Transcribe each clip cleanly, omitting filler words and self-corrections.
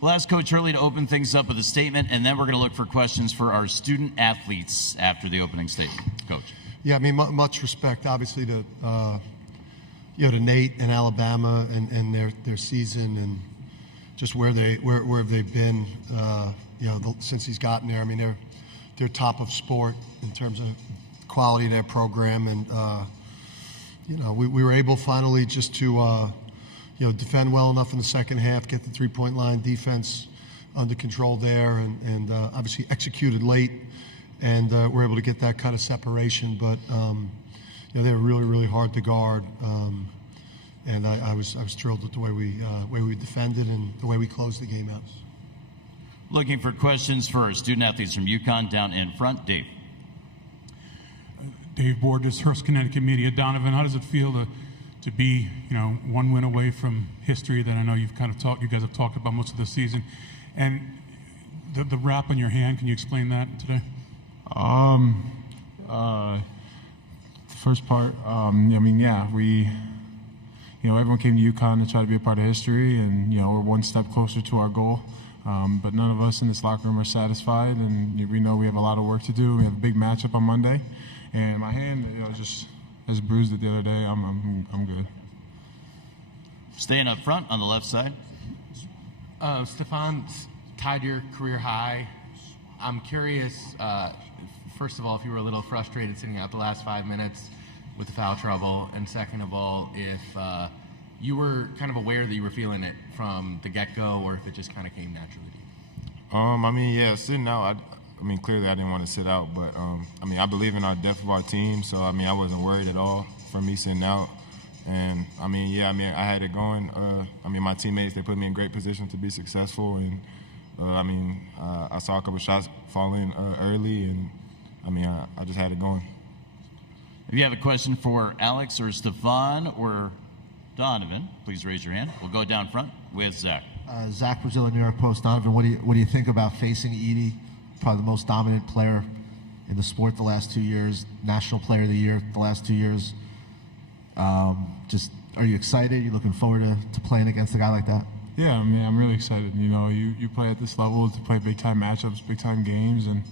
We'll ask Coach Hurley to open things up with a statement, and then we're going to look for questions for our student athletes after the opening statement. Coach. Yeah, I mean, much respect, obviously, to to Nate and Alabama and their season and just where they've been, since he's gotten there. I mean, they're top of sport in terms of quality of their program, and we were able finally just to defend well enough in the second half, get the three-point line defense under control there, and obviously executed late, and we're able to get that kind of separation. But they were really, really hard to guard, and I was thrilled with the way we defended and the way we closed the game out. Looking for questions for our student athletes from UConn down in front. Dave. Dave Borges, Hearst, Connecticut Media. Donovan, how does it feel to be, one win away from history that I know you guys have talked about most of the season, and the wrap on your hand? Can you explain that today? The first part, everyone came to UConn to try to be a part of history, and we're one step closer to our goal. But none of us in this locker room are satisfied, and we know we have a lot of work to do. We have a big matchup on Monday, and my hand, just as bruised it the other day. I'm good. Staying up front on the left side. Stefan's tied your career high. I'm curious, first of all, if you were a little frustrated sitting out the last 5 minutes with the foul trouble, and second of all, if you were kind of aware that you were feeling it from the get-go, or if it just kind of came naturally to you. Sitting out, clearly I didn't want to sit out, but, I believe in our depth of our team, so, I wasn't worried at all from me sitting out. And, I had it going. My teammates, they put me in great position to be successful, and, I saw a couple shots fall in early, and, I just had it going. If you have a question for Alex or Stefan or Donovan, please raise your hand. We'll go down front with Zach. Zach Brazil, New York Post. Donovan, what do you think about facing Edey, probably the most dominant player in the sport the last 2 years, National Player of the Year the last 2 years? Are you excited? Are you looking forward to playing against a guy like that? Yeah, I'm really excited. You play at this level to play big-time matchups, big-time games, and,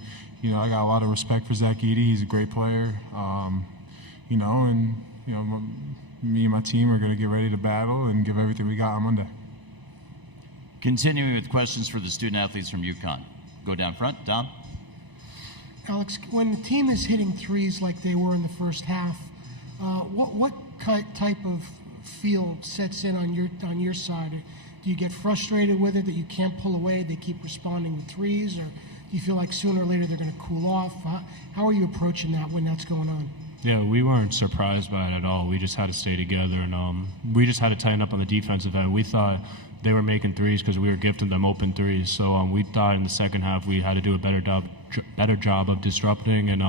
I got a lot of respect for Zach Edey. He's a great player, me and my team are going to get ready to battle and give everything we got on Monday. Continuing with questions for the student athletes from UConn. Go down front. Dom. Alex, when the team is hitting threes like they were in the first half, what type of feel sets in on your side? Do you get frustrated with it that you can't pull away, they keep responding with threes, or do you feel like sooner or later they're going to cool off? How are you approaching that when that's going on? Yeah, we weren't surprised by it at all. We just had to stay together, and we just had to tighten up on the defensive end. We thought they were making threes because we were gifting them open threes. So we thought in the second half we had to do a better job of disrupting and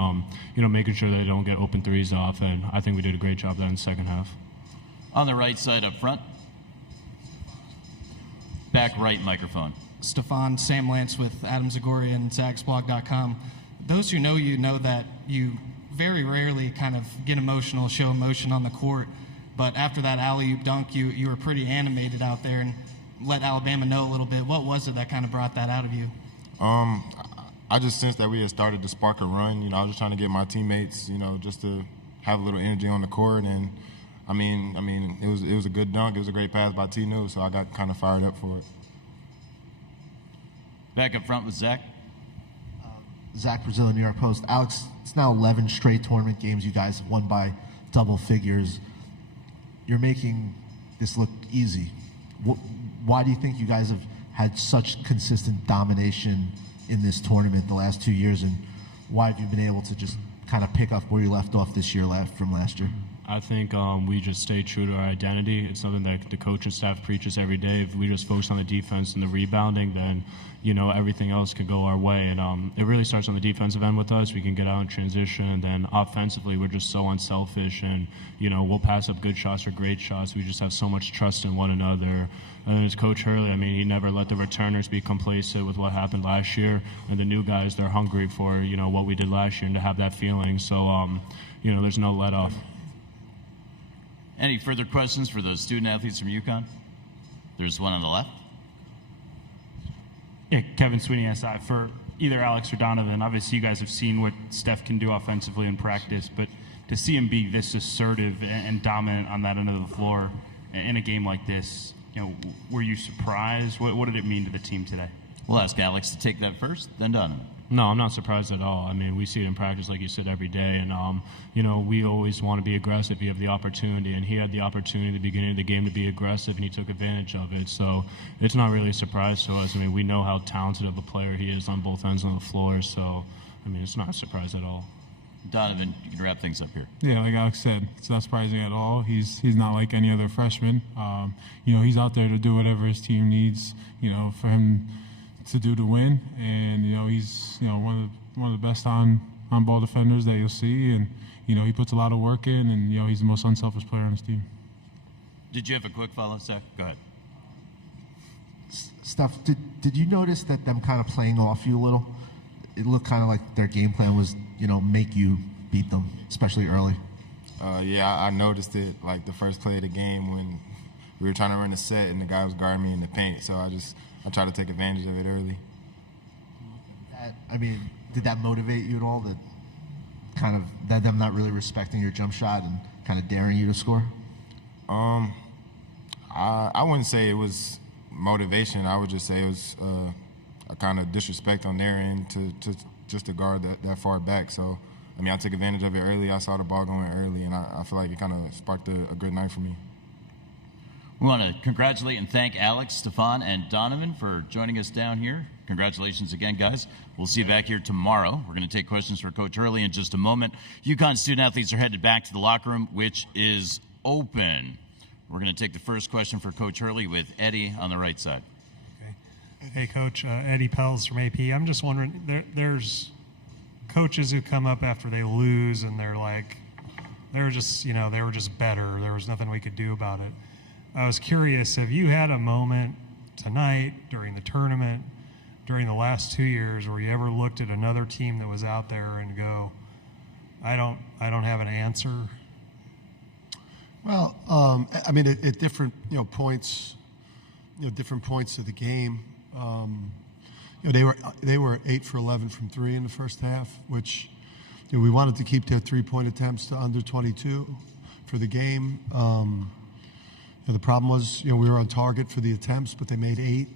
making sure they don't get open threes off. And I think we did a great job of that in the second half. On the right side up front. Back right microphone. Stefan, Sam Lance with Adam Zagorian and Zagsblog.com. Those who know you know that you very rarely kind of get emotional, show emotion on the court. But after that alley-oop dunk, you were pretty animated out there and let Alabama know a little bit. What was it that kind of brought that out of you? I just sensed that we had started to spark a run. I was just trying to get my teammates, just to have a little energy on the court. And, it was a good dunk. It was a great pass by T-News, so I got kind of fired up for it. Back up front with Zach. Zach Brazil, New York Post. Alex, it's now 11 straight tournament games you guys have won by double figures. You're making this look easy. Why do you think you guys have had such consistent domination in this tournament the last 2 years, and why have you been able to just kind of pick up where you left off this year from last year? I think we just stay true to our identity. It's something that the coaching staff preaches every day. If we just focus on the defense and the rebounding, then everything else can go our way. And it really starts on the defensive end with us. We can get out in transition, and then offensively, we're just so unselfish. And we'll pass up good shots or great shots. We just have so much trust in one another. And as Coach Hurley, he never let the returners be complacent with what happened last year. And the new guys, they're hungry for what we did last year and to have that feeling. So there's no let off. Any further questions for those student athletes from UConn? There's one on the left. Yeah, Kevin Sweeney, SI. For either Alex or Donovan, obviously you guys have seen what Steph can do offensively in practice, but to see him be this assertive and dominant on that end of the floor in a game like this, were you surprised? What did it mean to the team today? We'll ask Alex to take that first, then Donovan. No, I'm not surprised at all. I mean, we see it in practice, like you said, every day. And, we always want to be aggressive if you have the opportunity. And he had the opportunity at the beginning of the game to be aggressive, and he took advantage of it. So it's not really a surprise to us. I mean, we know how talented of a player he is on both ends of the floor. So, I mean, it's not a surprise at all. Donovan, you can wrap things up here. Yeah, like Alex said, it's not surprising at all. He's not like any other freshman. He's out there to do whatever his team needs, for him to do to win. And, he's, one of the best on-ball defenders that you'll see. And, he puts a lot of work in, and, he's the most unselfish player on his team. Did you have a quick follow, Zach? Go ahead. Steph, did you notice that them kind of playing off you a little? It looked kind of like their game plan was, make you beat them, especially early. Yeah, I noticed it like the first play of the game when we were trying to run a set and the guy was guarding me in the paint. So I tried to take advantage of it early. Did that motivate you at all? That them not really respecting your jump shot and kind of daring you to score? I wouldn't say it was motivation. I would just say it was a kind of disrespect on their end to guard that far back. So, I took advantage of it early. I saw the ball going early, and I feel like it kind of sparked a good night for me. We want to congratulate and thank Alex, Stefan, and Donovan for joining us down here. Congratulations again, guys. We'll see you back here tomorrow. We're going to take questions for Coach Hurley in just a moment. UConn student-athletes are headed back to the locker room, which is open. We're going to take the first question for Coach Hurley with Eddie on the right side. Hey, Coach. Eddie Pels from AP. I'm just wondering, there's coaches who come up after they lose and they're like, they were just better. There was nothing we could do about it. I was curious, have you had a moment tonight, during the tournament, during the last 2 years, where you ever looked at another team that was out there and go, I don't have an answer? Well, at different points, different points of the game. They were 8 for 11 from three in the first half, which we wanted to keep their 3-point attempts to under 22 for the game. The problem was we were on target for the attempts, but they made 8.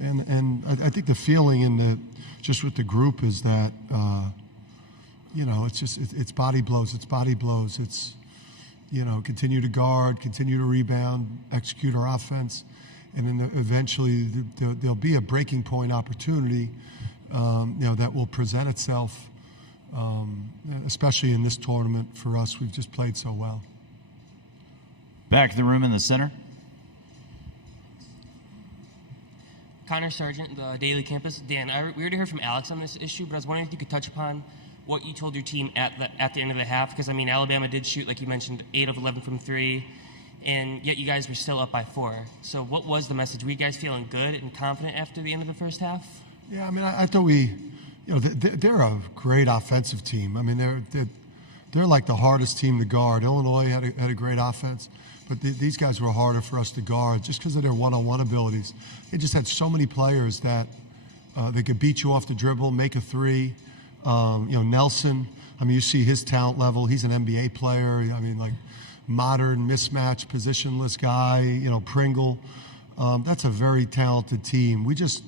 And I think the feeling just with the group is that it's body blows. It's body blows. It's continue to guard, continue to rebound, execute our offense. And then eventually there'll be a breaking point opportunity, that will present itself, especially in this tournament for us. We've just played so well. Back to the room in the center. Connor Sargent, the Daily Campus. Dan, we already heard from Alex on this issue, but I was wondering if you could touch upon what you told your team at the end of the half, because Alabama did shoot, like you mentioned, 8 of 11 from 3. And yet you guys were still up by 4. So what was the message? Were you guys feeling good and confident after the end of the first half? Yeah, I thought they're a great offensive team. They're like the hardest team to guard. Illinois had a great offense, but these guys were harder for us to guard just because of their one-on-one abilities. They just had so many players that they could beat you off the dribble, make a 3. Nelson, you see his talent level. He's an NBA player. Modern, mismatched, positionless guy, Pringle. That's a very talented team. We just,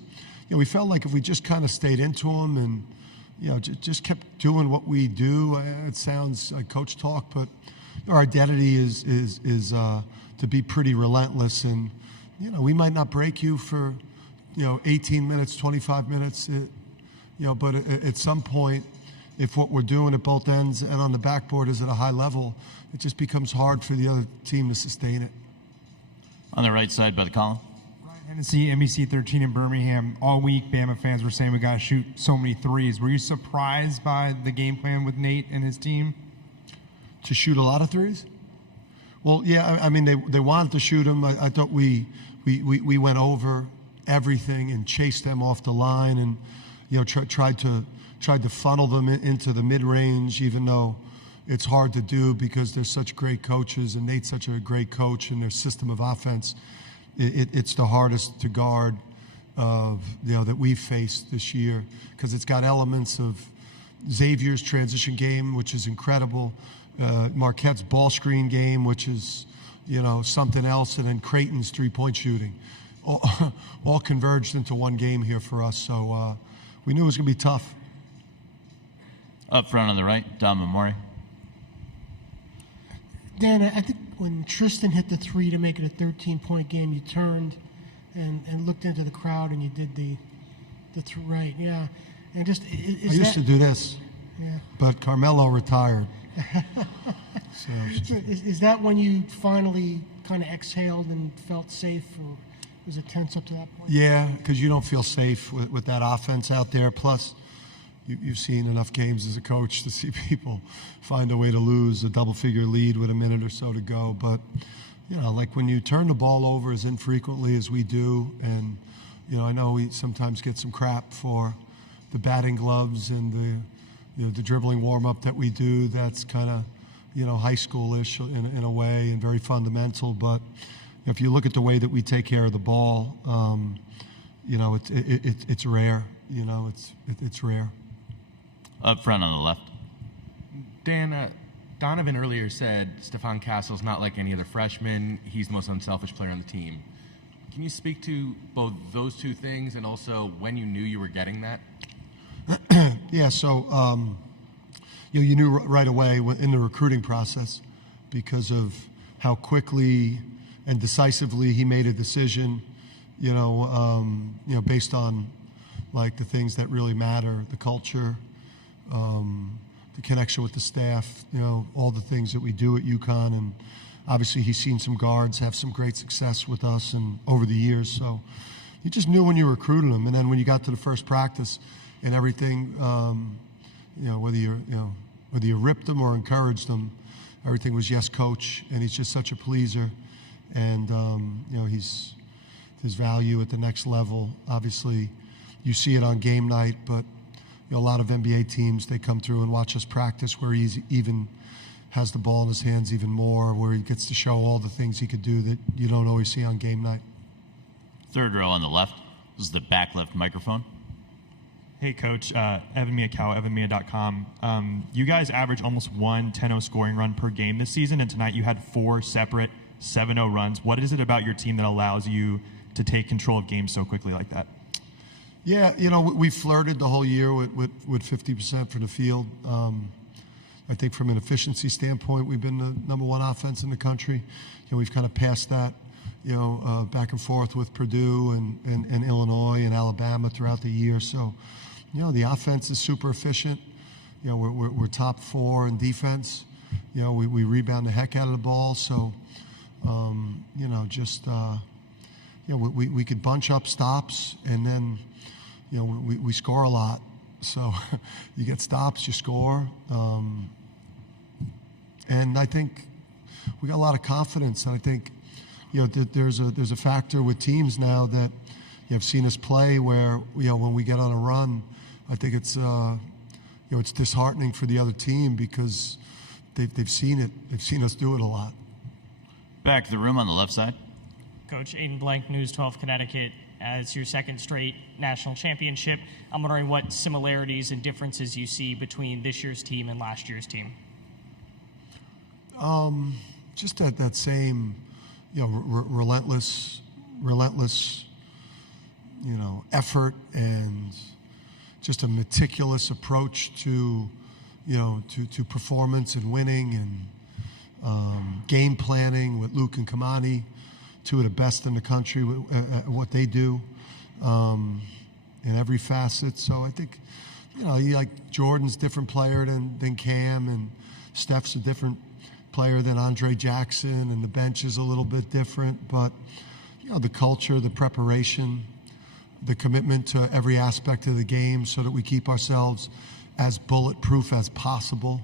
we felt like if we just kind of stayed into them and, just kept doing what we do. It sounds like coach talk, but our identity is to be pretty relentless. And, we might not break you for, 18 minutes, 25 minutes, but at some point, if what we're doing at both ends and on the backboard is at a high level, it just becomes hard for the other team to sustain it. On the right side by the column. Hennessy, NBC 13 in Birmingham. All week, Bama fans were saying we got to shoot so many threes. Were you surprised by the game plan with Nate and his team? To shoot a lot of threes? Well, yeah, they wanted to shoot them. I thought we went over everything and chased them off the line and, tried to funnel them into the mid-range, even though it's hard to do because they're such great coaches and Nate's such a great coach and their system of offense. It's the hardest to guard. of that we've faced this year, because it's got elements of Xavier's transition game, which is incredible, Marquette's ball screen game, which is something else, and then Creighton's three-point shooting, all converged into one game here for us. So we knew it was going to be tough. Up front on the right, Dom Amore. Dan, I think when Tristan hit the three to make it a 13-point game, you turned and looked into the crowd and you did the right, yeah. And just I used to do this, yeah. But Carmelo retired. So is that when you finally kind of exhaled and felt safe, or was it tense up to that point? Yeah, because you don't feel safe with that offense out there. Plus, you've seen enough games as a coach to see people find a way to lose a double-figure lead with a minute or so to go. But, like when you turn the ball over as infrequently as we do, and, I know we sometimes get some crap for the batting gloves and the dribbling warm-up that we do. That's kind of, high schoolish in a way and very fundamental. But if you look at the way that we take care of the ball, it's rare. It's rare. Up front on the left. Dan, Donovan earlier said Stephon Castle's not like any other freshman. He's the most unselfish player on the team. Can you speak to both those two things and also when you knew you were getting that? Yeah, so you knew right away in the recruiting process, because of how quickly and decisively he made a decision, based on like the things that really matter, the culture, the connection with the staff, all the things that we do at UConn. And obviously he's seen some guards have some great success with us and over the years. So you just knew when you recruited him. And then when you got to the first practice and everything, whether you ripped him or encouraged him, everything was yes, coach. And he's just such a pleaser. And, he's his value at the next level. Obviously, you see it on game night, but a lot of NBA teams, they come through and watch us practice where he's even has the ball in his hands even more, where he gets to show all the things he could do that you don't always see on game night. Third row on the left. This is the back left microphone. Hey, Coach. Evan Miyakawa, evanmia.com. You guys average almost one 10-0 scoring run per game this season, and tonight you had 4 separate 7-0 runs. What is it about your team that allows you to take control of games so quickly like that? Yeah, we flirted the whole year with 50% from the field. I think from an efficiency standpoint, we've been the #1 offense in the country. We've kind of passed that, back and forth with Purdue and Illinois and Alabama throughout the year. So, the offense is super efficient. We're top 4 in defense. We rebound the heck out of the ball. So, we could bunch up stops, and then, we score a lot. So you get stops, you score. And I think we got a lot of confidence. And I think, there's a factor with teams now that have seen us play where, when we get on a run, I think it's, it's disheartening for the other team because they've seen it. They've seen us do it a lot. Back to the room on the left side. Coach Aiden Blank, News 12 Connecticut. As your second straight national championship, I'm wondering what similarities and differences you see between this year's team and last year's team. Just that same, relentless, effort, and just a meticulous approach to performance and winning, and game planning with Luke and Kamani, 2 of the best in the country at what they do, in every facet. So I think, Jordan's a different player than Cam, and Steph's a different player than Andre Jackson, and the bench is a little bit different. But, the culture, the preparation, the commitment to every aspect of the game so that we keep ourselves as bulletproof as possible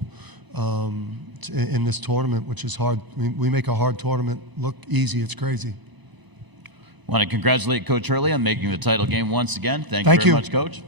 in this tournament, which is hard. We make a hard tournament look easy. It's crazy. Want to congratulate Coach Hurley on making the title game once again. Thank you very much, Coach.